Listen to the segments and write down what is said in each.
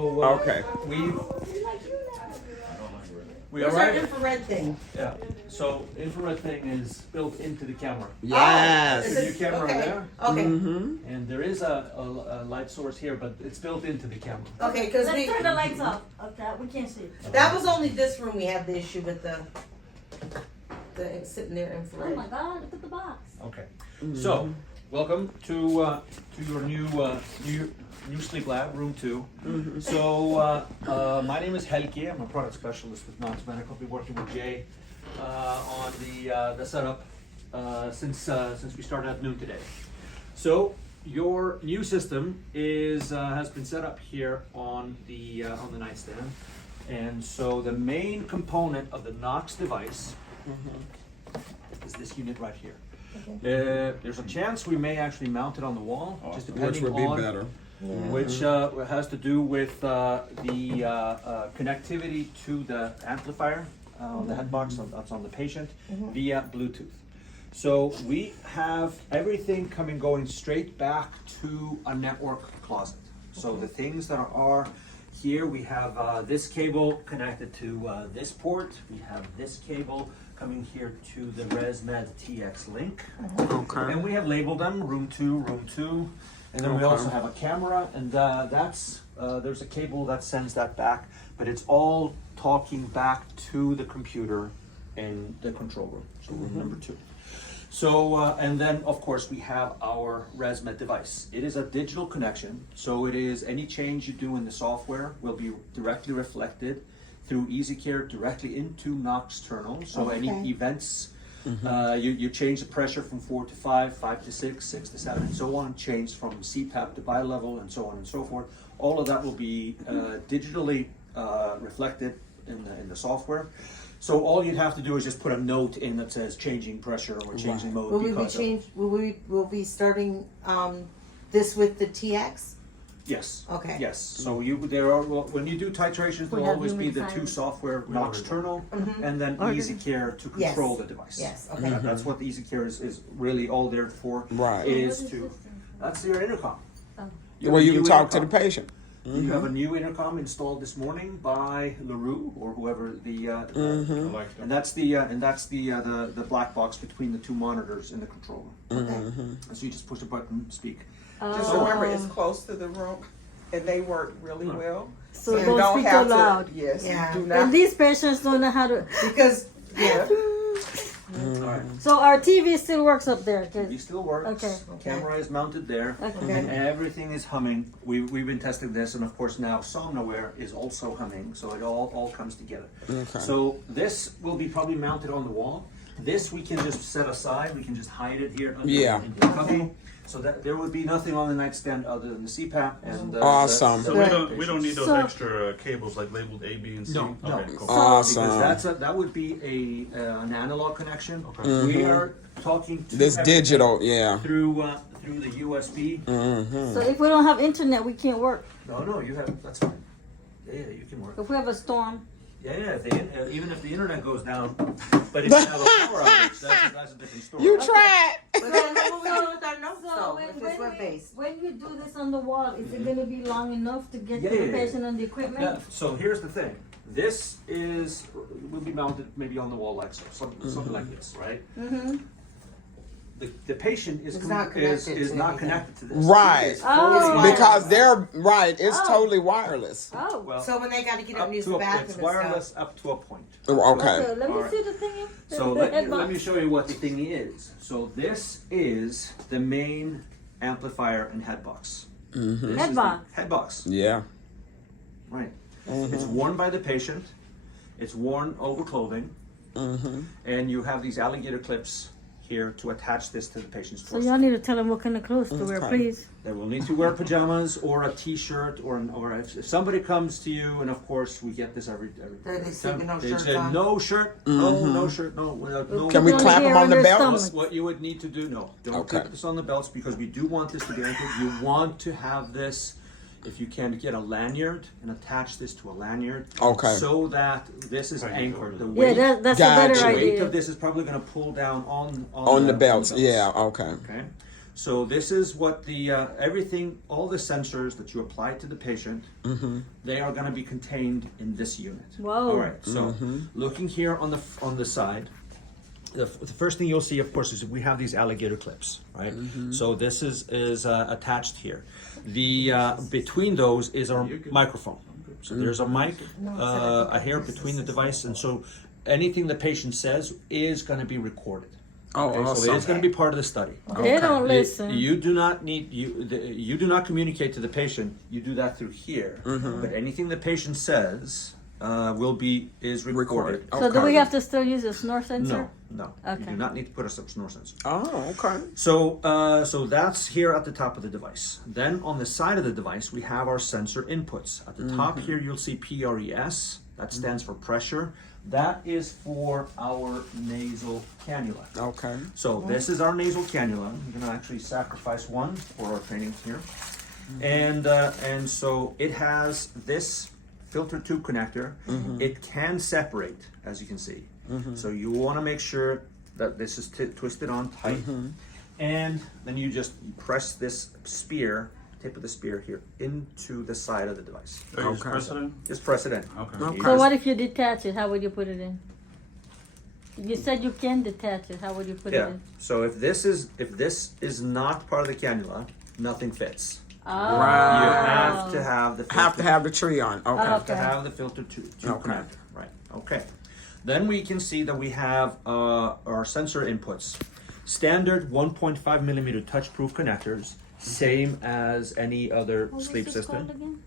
Okay. We Where's our arrived. infrared thing? Yeah. So infrared thing is built into the camera. Yes. There's a new camera okay. there, Okay. and there is a light source here, but it's built into the camera. Okay, because Let's turn the lights off. Okay, we can't see. that was only this room we had the issue with the sitting there Oh infrared. my God! Look at the box. Okay. So, welcome to your new sleep lab, room 2. So, my name is Helge. I'm a product specialist with Knox Medical. I've been working with Jay on the setup since we started at noon today. So, your new system has been set up here on the nightstand, and so the main component of the Knox device is this unit right here. There's a chance we may actually mount it on the wall, just depending Which would be on better. which has to do with the connectivity to the amplifier on the head box that's on the patient via Bluetooth. So we have everything going straight back to a network closet. So the things that are here, we have this cable connected to this port. We have this cable coming here to the ResMed TX link. Okay. And we have labeled them room 2. And then we also have a camera, and there's a cable that sends that back, but it's all talking back to the computer in the control room, so room number 2. So, and then of course we have our ResMed device. It is a digital connection, so it is any change you do in the software will be directly reflected through EasyCare directly into Nocturnal. So any events, you change the pressure from 4 to 5, 5 to 6, 6 to 7, and so on, change from CPAP to bi-level, and so on and so forth. All of that will be digitally reflected in the software. So all you'd have to do is just put a note in that says changing pressure or changing mode. Will we starting this with the TX? Yes. Okay. Yes. So when you do titrations, there'll always be the 2 software, Nocturnal and then EasyCare to control the device. Yes. Okay. That's what the EasyCare is really all there for. Right. That's your intercom. Well, you can talk to the patient. You have a new intercom installed this morning by LaRue or whoever and that's the black box between the 2 monitors in the control room. So you just push the button, speak. Just remember, it's close to the room, and they work really well. So you don't don't speak have too loud. to. Yes, Yeah. you do And not. these patients don't know how to. Because All right. So our TV still works up there. 'Cause- It still works. Okay. Camera is mounted there, Okay. and everything is humming. We've been testing this, and of course now Somnoware is also humming, so it all comes together. Okay. So this will be probably mounted on the wall. This we can just set aside. We can just hide it here under in the cubby, so that there would be nothing on the nightstand other than the CPAP and Awesome. So we don't need those So- extra cables like labeled A, B, and C. No, no. Okay, cool. Awesome. Because that would be an analog connection. We are talking to This everything digital, yeah. through the USB. So if we don't have internet, we can't work. No, you have. That's fine. Yeah, you can work. If we have a storm. Yeah, even if the internet goes down, but if you have a power outage, that's a different story. You tried. but then what will we do with our notes So though? If it's web-based. when you do this on the wall, is it going to be long enough to get Yeah, to the yeah, yeah. patient and the equipment? Yeah, so here's the thing. This will be mounted maybe on the wall like so, something like this, right? The patient is not connected is to not anything. connected to this. Right. It is Oh. fully- Because they're right. It's Oh. totally wireless. Oh. well, So when they got to get up up and use to the a, bathroom it's and wireless stuff. up to a point. Okay. So let me Alright. see the thing. So let me show you what the thing is. So this is the main amplifier and head box. This is the Head box. Head box. Yeah. Right. It's worn by the patient. It's worn over clothing. And you have these alligator clips here to attach this to the patient's So torso. y'all need to tell them what kind of clothes to wear, Okay. please. They will need to wear pajamas or a t-shirt or if somebody comes to you, and of course we get this every They sleep with no they shirts say on? no shirt, no shirt, no. Can we Don't clap hear them on on the their belt? stomach. What you would need to do, no, don't Okay. put this on the belts because we do want this to be anchored. You want to have this, if you can, get a lanyard and attach this to a lanyard. Okay. So that this is anchored. The Yeah, weight, that's a Gotcha. better the weight idea. of this is probably going to pull down on On the belts. Yeah. Okay. Okay. So this is what the everything, all the sensors that you apply to the patient, they are going to be contained in this unit. Whoa. All right. So looking here on the side, the first thing you'll see, of course, is we have these alligator clips, right? So this is attached here. The between those is our microphone. So there's a mic, a hair between the device, and so anything the patient says is going to be recorded. Oh, Okay, awesome. so it is going to be part of the study. They don't listen. You do not need you do not communicate to the patient. You do that through here. But anything the patient says is recorded. So do we have to still use a snore sensor? No. Okay. You do not need to put a snore sensor. Oh, okay. So so that's here at the top of the device. Then on the side of the device we have our sensor inputs. At the top here you'll see PRES. That stands for pressure. That is for our nasal cannula. Okay. So this is our nasal cannula. I'm going to actually sacrifice one for our training here. And so it has this filter tube connector. It can separate, as you can see. So you want to make sure that this is twisted on tight. And then you just press this spear, tip of the spear here, into the side of the device. Oh, you just press it in? Just press it in. Okay. So what if you detach it? How would you put it in? You said you can detach it. How would you put it Yeah. in? So if this is not part of the cannula, nothing fits. Oh. Right. You have to have the filter. Have to have the tree on. Okay. Have to Okay. have the filter tube Okay. connector. Right. Okay. Then we can see that we have our sensor inputs. Standard 1.5 millimeter touch-proof connectors, same as any other What was sleep this system. called again?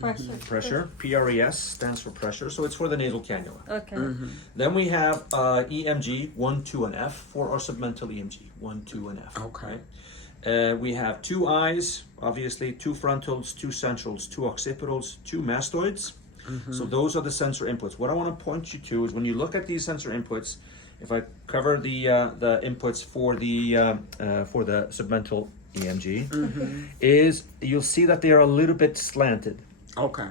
Pressure. Pressure, PRES stands for pressure, so it's for the nasal cannula. Okay. Then we have EMG 1, 2, and F for our submental EMG 1, 2, and F. Okay. Right? We have 2 eyes, obviously 2 frontals, 2 centrals, 2 occipitals, 2 mastoids. So those are the sensor inputs. What I want to point you to is when you look at these sensor inputs, if I cover the inputs for the submental EMG, is you'll see that they are a little bit slanted. Okay.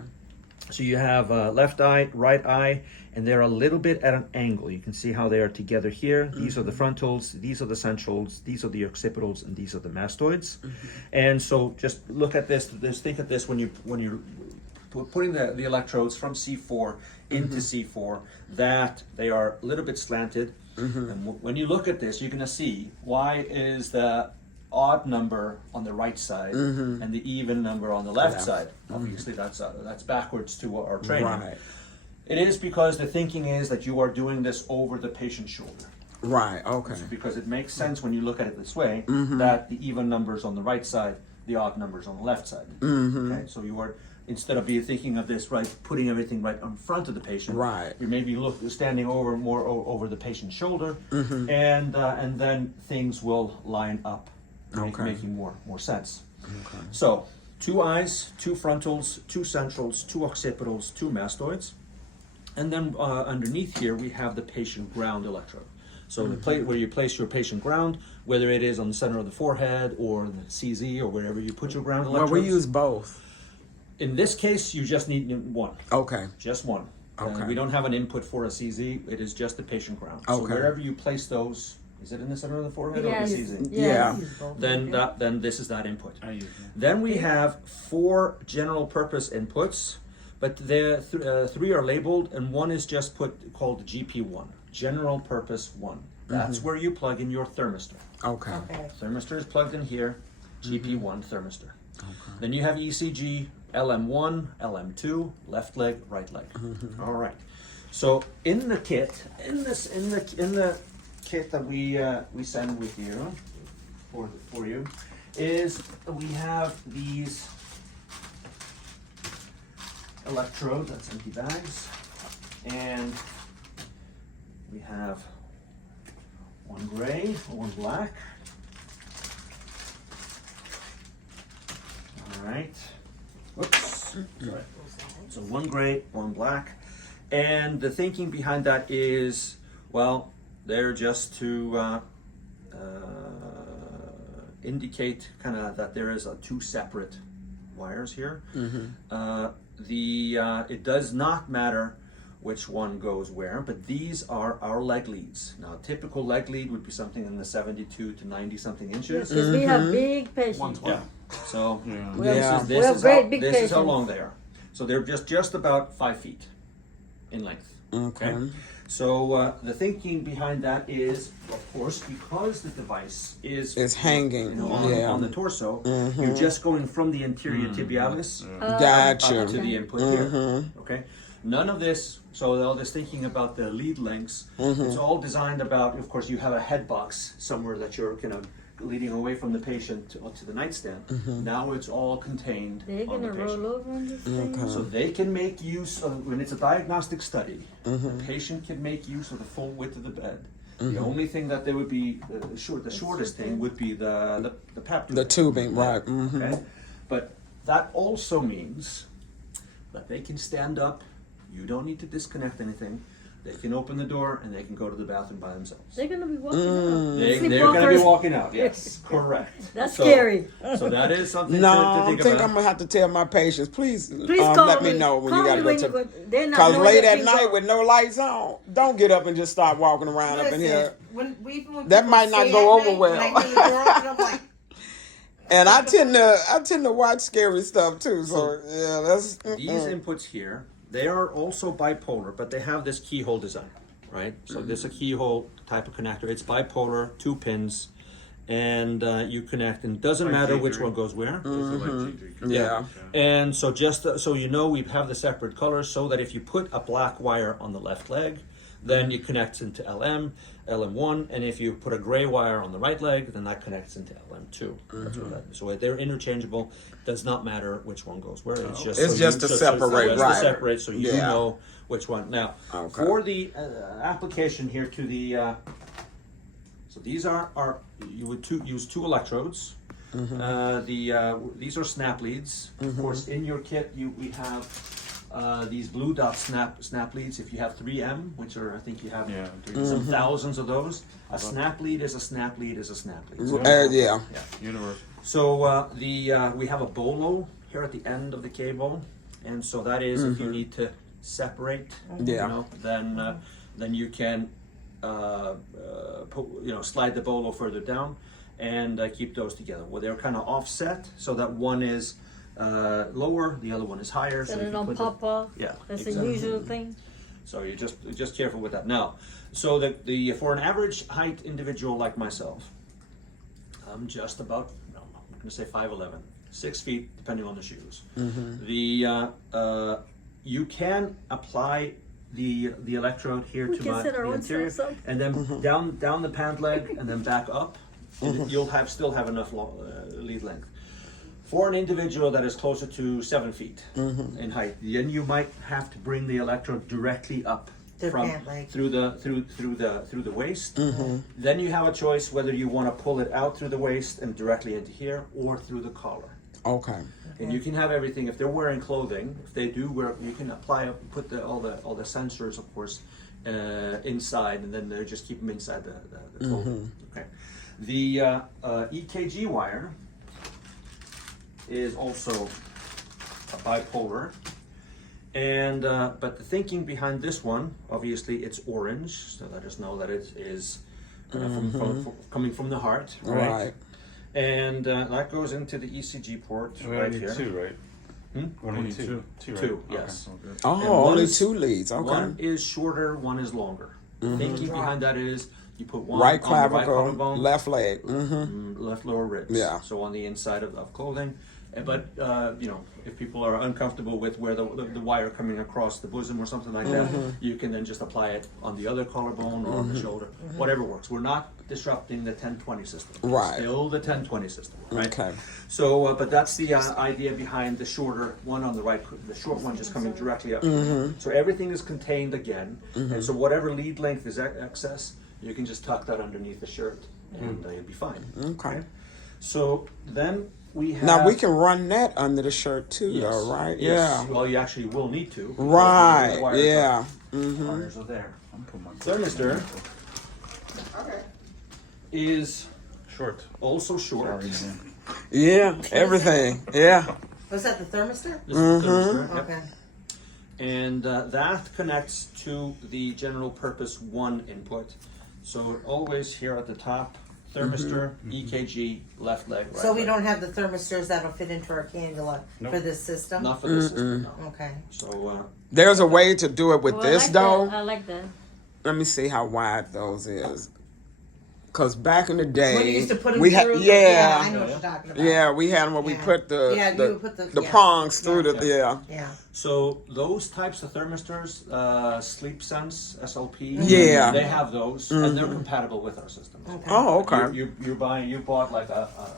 So you have left eye, right eye, and they're a little bit at an angle. You can see how they are together here. These are the frontals, these are the centrals, these are the occipitals, and these are the mastoids. And so just look at this. Just think of this when you're putting the electrodes from C4 into C4, that they are a little bit slanted. And when you look at this, you're going to see why is the odd number on the right side and the even number on the left side. Obviously, that's backwards to our training. Right. It is because the thinking is that you are doing this over the patient's shoulder. Right. Okay. Because it makes sense when you look at it this way, that the even numbers on the right side, the odd numbers on the left side. Okay, so you are, instead of you thinking of this, right, putting everything right in front of the patient, Right. you may be standing more over the patient's shoulder, and then things will line up, making more sense. Okay. So 2 eyes, 2 frontals, 2 centrals, 2 occipitals, 2 mastoids, and then underneath here we have the patient ground electrode. So the place where you place your patient ground, whether it is on the center of the forehead or the CZ or wherever you put your ground Well, electrodes. we use both. In this case, you just need one. Okay. Just one. Okay. We don't have an input for a CZ. It is just the patient ground. So Okay. wherever you place those, is it in the center of the forehead Yes. or the CZ? Yeah. Then this is that input. Then we have 4 general purpose inputs, but the 3 are labeled, and one is just called GP1, general purpose 1. That's where you plug in your thermistor. Okay. Okay. Thermistor is plugged in here, GP1 thermistor. Then you have ECG, LM1, LM2, left leg, right leg. All right. So in the kit, in the kit that we send with you for you, is we have these electrodes, that's empty bags, and we have one gray, one black. All right. Whoops. Sorry. So one gray, one black. And the thinking behind that is, well, they're just to indicate kind of that there is 2 separate wires here. It does not matter which one goes where, but these are our leg leads. Now, a typical leg lead would be something in the 72 to 90 something inches. Because we have big patients. Yeah. So We have- Yeah. this we have is great how, big this is how patients. long they are. So they're just about 5 feet in length. Okay. So the thinking behind that is, of course, because the device is It's hanging, you know, yeah. on the torso, you're just going from the anterior tibialis Gotcha. up to the input here. Okay. None of this. So all this thinking about the lead lengths, it's all designed about. Of course, you have a head box somewhere that you're kind of leading away from the patient to the nightstand. Now it's all contained They're on the gonna patient. roll over on this thing. So they can make use of, when it's a diagnostic study, the patient can make use of the full width of the bed. The only thing that there would be, the shortest thing would be the PAP The tubing, right. Mm-hmm. Okay? But that also means that they can stand up, you don't need to disconnect anything, they can open the door and they can go to the bathroom by themselves. They're gonna be walking out. They're going to be Sleepwalkers. walking out, yes, correct. That's So- scary. So that is something No, to I think think about. I'm gonna have to tell my patients, please, Please call let me know when Call you gotta me go when to. you go. They're not Cause knowing late that at we night go. with no lights on, don't get up and just start walking around up in Listen, here. even when That people might not say go at over night, well. when I hear the door open, I'm like, And I tend to watch scary stuff too. So yeah, that's. These inputs here, they are also bipolar, but they have this keyhole design, right? So this is a keyhole type of connector. It's bipolar, 2 pins, and you connect, and it doesn't Like matter G3. which one goes where. Yeah. And so just so you know, we have the separate colors so that if you put a black wire on the left leg, then it connects into LM1, and if you put a gray wire on the right leg, then that connects into LM2. That's what that is. So they're interchangeable. Does not matter which one goes where. It's just It's just to separate, just right. to separate, so you Yeah. know which one. Now, Okay. for the application here to the, so these are you would use 2 electrodes. These are snap leads. Of course, in your kit we have these blue dot snap leads. If you have 3M, which are I think you have some thousands of those, a snap lead is a snap lead is a snap lead. So, Yeah. Universe. so we have a bolo here at the end of the cable, and so that is if you need to separate, Yeah. you know, then you can slide the bolo further down and keep those together. Well, they're kind of offset so that one is lower, the other one is higher. So if they you don't put pop off. Yeah, That's exactly. a usual thing. So you're just careful with that. Now, so the for an average height individual like myself, I'm just about, I'm going to say 5'11", 6 feet, depending on the shoes. You can apply the electrode here We to can set our the own interior, stuff up. and then down the pant leg, and then back up. And you'll still have enough lead length. For an individual that is closer to 7 feet in height, then you might have to bring the electrode directly up The from pant leg. through the waist. Then you have a choice whether you want to pull it out through the waist and directly into here, or through the collar. Okay. And you can have everything. If they're wearing clothing, if they do wear, you can put all the sensors, of course, inside, and then they just keep them inside the clothing. Okay. The EKG wire is also a bipolar, and but the thinking behind this one, obviously, it's orange, so let us know that it is coming from the heart, right? Right. And that goes into the ECG port We right only need here. 2, right? We only need 2. 2, right? Two, yes. Okay. Oh, And only one's- 2 leads. Okay. One is shorter, one is longer. The thinking behind that is you put one Right on the right clavicle, collarbone, left leg. Mm-hmm. left lower ribs. Yeah. So on the inside of clothing. But if people are uncomfortable with where the wire coming across the bosom or something like that, you can then just apply it on the other collarbone or on the shoulder, whatever works. We're not disrupting the 10-20 system. It's Right. still the 10-20 system, right? Okay. So, but that's the idea behind the shorter one on the right, the short one just coming directly up. So everything is contained again, and so whatever lead length is excess, you can just tuck that underneath the shirt, and you'll be fine. Okay. So then we have. Now we can run that under the shirt too, Yes. though, right? Yes. Yeah. Well, you actually will need to. because Right. the wires Yeah. are- Wires are there. I'm putting my Thermistor Okay. is short. also short. Sorry, man. Yeah. Everything. Yeah. Was that the thermistor? This is the thermistor, yep. Okay. And that connects to the general purpose 1 input. So always here at the top, thermistor, EKG, left leg, right So we leg. don't have the thermistors that'll fit into our cannula Nope. for this system? Not for this system, no. Okay. So, There's a way to do it with Well, this I like though. that. I like that. Let me see how wide those is. Cause back in the day, When you used to put them we through, had I yeah, know what you're talking about. yeah, we had them where we Yeah. put the Yeah, you the, would put the- the yeah. prongs through Yeah. the yeah. Yeah. so those types of thermistors, Sleep Sense, SLP, Yeah. they have those, and they're compatible with our system. Okay. Oh, okay. You bought like a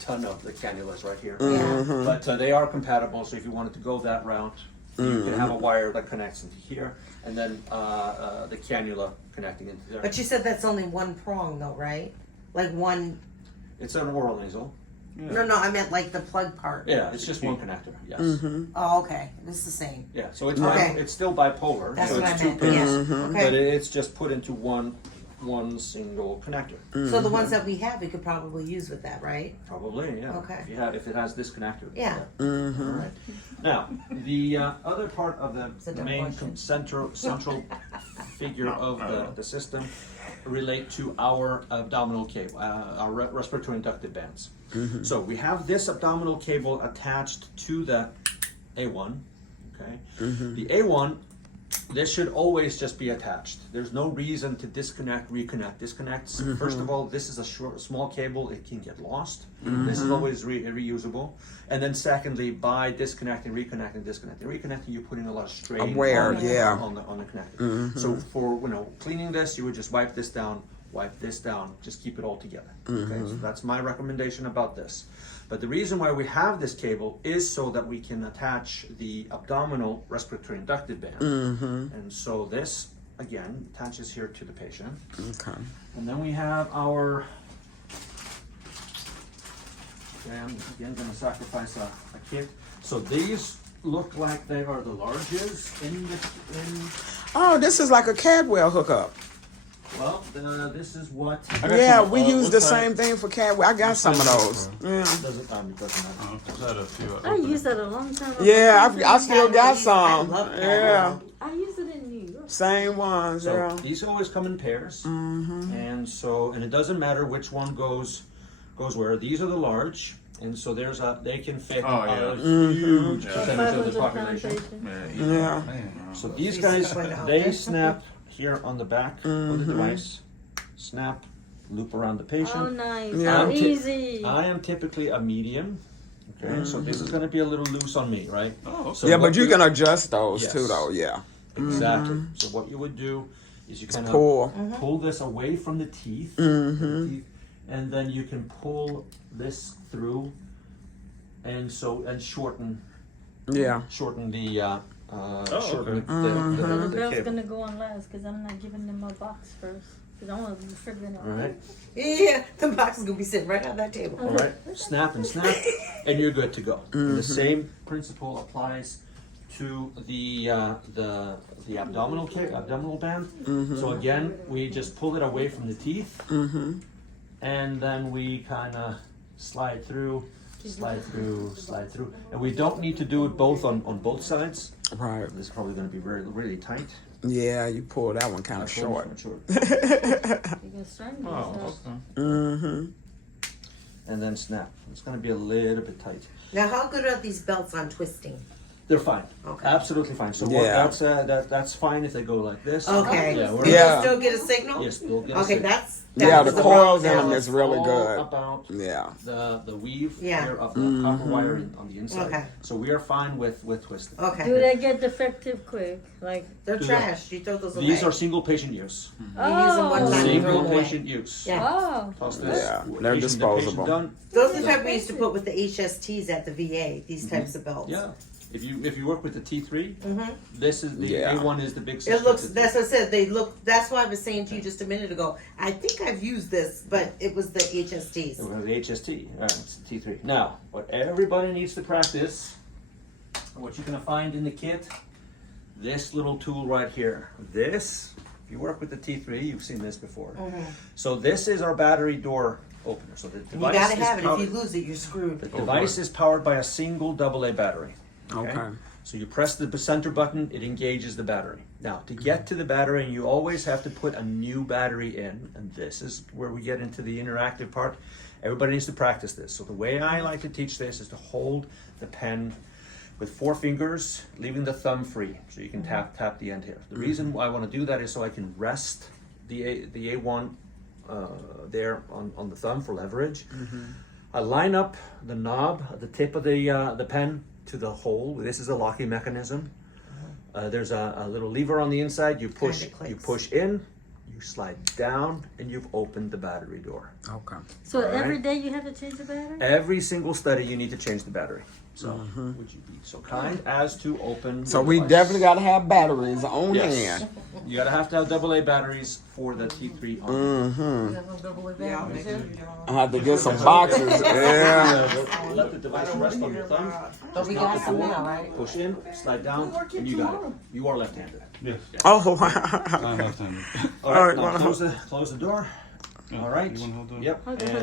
ton of the cannulas right here. Yeah. But they are compatible, so if you wanted to go that route, you can have a wire that connects into here, and then the cannula connecting into there. But you said that's only one prong though, right? Like one, It's an oral nasal. no, I meant like the plug part. Yeah, it's just one connector, yes. Oh, okay, it's the same. Yeah, so it's Okay. it's still bipolar, That's so what I it's two meant, pins, yeah, but okay. it's just put into one single connector. So the ones that we have, we could probably use with that, right? Probably, yeah. Okay. If it has this connector. Yeah. All right. Now, the other part of It's a the dumb main question. central figure of the system relate to our abdominal cable, our respiratory inductive bands. So we have this abdominal cable attached to the A1. Okay. The A1. This should always just be attached. There's no reason to disconnect, reconnect, disconnect. First of all, this is a small cable, it can get lost. This is always reusable. And then secondly, by disconnecting, reconnecting, disconnecting, reconnecting, you're putting a lot of strain Aware, on, yeah. on the connector. So for cleaning this, you would just wipe this down, just keep it all together. Okay, so that's my recommendation about this. But the reason why we have this cable is so that we can attach the abdominal respiratory inductive band. And so this, again, attaches here to the patient. Okay. And then we have our, okay, I'm again gonna sacrifice a kit. So these look like they are the larges in. Oh, this is like a Cadwell hookup. Well, this is what. Yeah, we use the what's that? same thing for Cadwell. I got some of those. Yeah. Doesn't matter. I've had a few. I used that a long time ago. Yeah, I still got I some. love Cadwell. Yeah, I used it in New York. same ones. So Yeah. these always come in pairs, and it doesn't matter which one goes where. These are the large, and so they can fit Oh, yeah. a huge Yeah. percentage of the 500 population. plantation. Yeah. So these These guys, snap right out. they snap here on the back of the device, snap, loop around the Oh, patient. nice. Yeah. Oh, easy. I am typically a medium, okay, so this is going to be a little loose on me, right? Oh, okay. So Yeah, what but you we- can adjust those Yes. too, though. Yeah. Exactly. So what you would do is you kind of Pull. pull this away from the teeth, and then you can pull this through, and shorten Yeah. shorten the shorten okay. So the bell's cable. gonna go on last because I'm not giving them a box first. Because I want to figure it out. All right, Yeah, the box is gonna be sitting right on that table. all right. Snap and snap, and you're good to go. And the same principle applies to the abdominal band. So again, we just pull it away from the teeth, and then we kind of slide through, and we don't need to do it both on both sides. Right. This is probably going to be really tight. Yeah, you pull that one kind of short. You can strangle Oh, yourself. okay. And then snap. It's going to be a little bit tight. Now, how good are these belts on twisting? They're fine. Okay. Absolutely fine. So Yeah. that's fine if they go like this. Okay. Yeah. Do Yeah. you still get a signal? Yes, they'll get a Okay, signal. that Yeah, was the problem coils in now. them is really all good. about Yeah. the weave Yeah. here of the copper wire on the inside. Okay. So we are fine with twisting. Okay. Do they get defective quick? Like, They're Do trash. You throw those away. These are single patient use. You use them one oh, time. Single throw it away. patient use. Yeah. oh, Toss this. Yeah, Patient they're to disposable. patient done. Those are the type we used to put with the HSTs at the VA. These types of belts. Yeah. If you work with the T3, this is the Yeah. A1 is the big It sister. looks. to the- That's what I said. They look. That's why I was saying to you just a minute ago. I think I've used this, but it was the HSTs. We have the HST. All right, it's the T3. Now, what everybody needs to practice, what you're gonna find in the kit, this little tool right here. This, if you work with the T3, you've seen this before. So this is our battery door opener. So the You device gotta is have it. If powered- you lose it, you're screwed. The device is powered by a single AA battery. Okay. So you press the center button, it engages the battery. Now, to get to the battery, you always have to put a new battery in, and this is where we get into the interactive part. Everybody needs to practice this. So the way I like to teach this is to hold the pen with 4 fingers, leaving the thumb free, so you can tap the end here. The reason why I want to do that is so I can rest the A1 there on the thumb for leverage. I line up the knob at the tip of the pen to the hole. This is a locking mechanism. There's a little lever on the inside. You push in, you slide down, and you've opened the battery door. Okay. So All every right. day you have to change the battery? Every single study, you need to change the battery. So, would you be so kind as to open? So the we device? definitely got to have batteries on Yes. hand. You gotta have to have AA batteries for the T3 on. Yeah, I'll make sure you don't. I have to get some boxes. Yeah. Let the device rest on your thumb. But we got some now, right? Push in, slide down, and you got it. You are left-handed. Yes. Oh wow. I'm left-handed. All right, right, now wanna close the door. All right. You wanna hold the- Yep. Okay. And